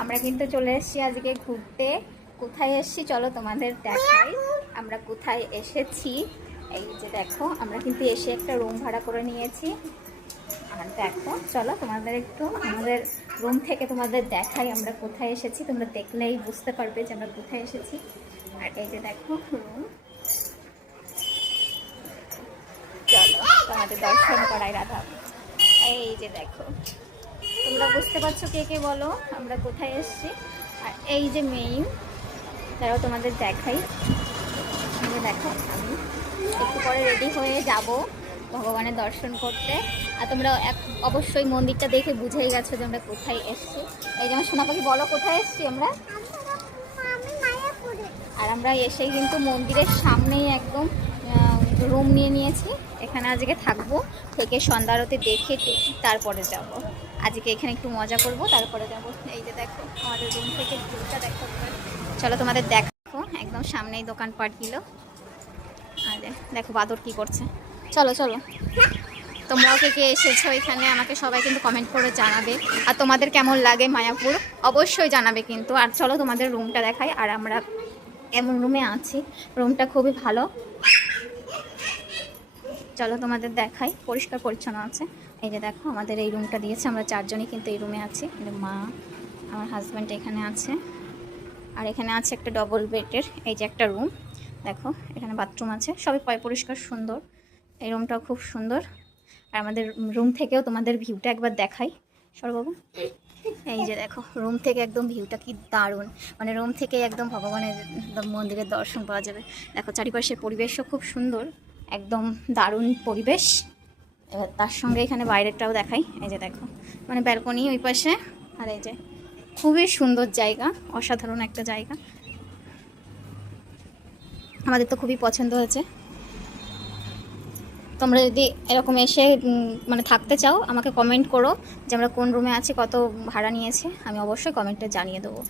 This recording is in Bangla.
আমরা কিন্তু চলে এসেছি আজকে ঘুরতে। কোথায় এসেছি চলো তোমাদের দেখাই আমরা কোথায় এসেছি। এই যে দেখো, আমরা কিন্তু এসে একটা রুম ভাড়া করে নিয়েছি। আর দেখো চলো তোমাদের একটু আমাদের রুম থেকে তোমাদের দেখাই আমরা কোথায় এসেছি। তোমরা দেখলেই বুঝতে পারবে যে আমরা কোথায় এসেছি। আর এই যে দেখো রুম, চলো তোমাদের দর্শন করাই রাধা। এই যে দেখো, তোমরা বুঝতে পারছো কে কে বলো আমরা কোথায় এসেছি। আর এই যে মেইন, তারাও তোমাদের দেখাই। দেখো আমি একটু পরে রেডি হয়ে যাব ভগবানের দর্শন করতে। আর তোমরা অবশ্যই মন্দিরটা দেখে বুঝেই গেছো যে আমরা কোথায় এসেছি। এই যেমন সোনা পাখি বলো কোথায় এসেছি আমরা। আর আমরা এসেই কিন্তু মন্দিরের সামনেই একদম রুম নিয়ে নিয়েছি। এখানে আজকে থাকবো, থেকে সন্ধ্যা আরতি দেখে তারপরে যাব। আজকে এখানে একটু মজা করব, তারপরে যাব। এই যে দেখো আমাদের রুম থেকে ভিউটা দেখো। চলো তোমাদের দেখো, একদম সামনেই দোকানপাটগুলো। আর দেখো বাদর কি করছে। চলো চলো, তোমরাও কে কে এসেছো এখানে আমাকে সবাই কিন্তু কমেন্ট করে জানাবে। আর তোমাদের কেমন লাগে মায়াপুর অবশ্যই জানাবে কিন্তু। আর চলো তোমাদের রুমটা দেখাই। আর আমরা এমন রুমে আছি, রুমটা খুবই ভালো। চলো তোমাদের দেখাই, পরিষ্কার পরিচ্ছন্ন আছে। এই যে দেখো আমাদের এই রুমটা দিয়েছে, আমরা চারজনই কিন্তু এই রুমে আছি। মা, আমার হাজব্যান্ড এখানে আছে। আর এখানে আছে একটা ডবল বেডের এই যে একটা রুম। দেখো এখানে বাথরুম আছে, সবই পরিষ্কার সুন্দর। এই রুমটাও খুব সুন্দর। আর আমাদের রুম থেকেও তোমাদের ভিউটা একবার দেখাই সরবাবু। এই যে দেখো রুম থেকে একদম ভিউটা কি দারুণ, মানে রুম থেকে একদম ভগবানের মন্দিরের দর্শন পাওয়া যাবে। দেখো চারিপাশের পরিবেশও খুব সুন্দর, একদম দারুণ পরিবেশ। এবার তার সঙ্গে এখানে বাইরেরটাও দেখাই। এই যে দেখো মানে ব্যালকনি ওই পাশে। আর এই যে খুবই সুন্দর জায়গা, অসাধারণ একটা জায়গা, আমাদের তো খুবই পছন্দ হয়েছে। তোমরা যদি এরকম এসে মানে থাকতে চাও আমাকে কমেন্ট করো যে আমরা কোন রুমে আছি, কত ভাড়া নিয়েছে, আমি অবশ্যই কমেন্টে জানিয়ে দেবো।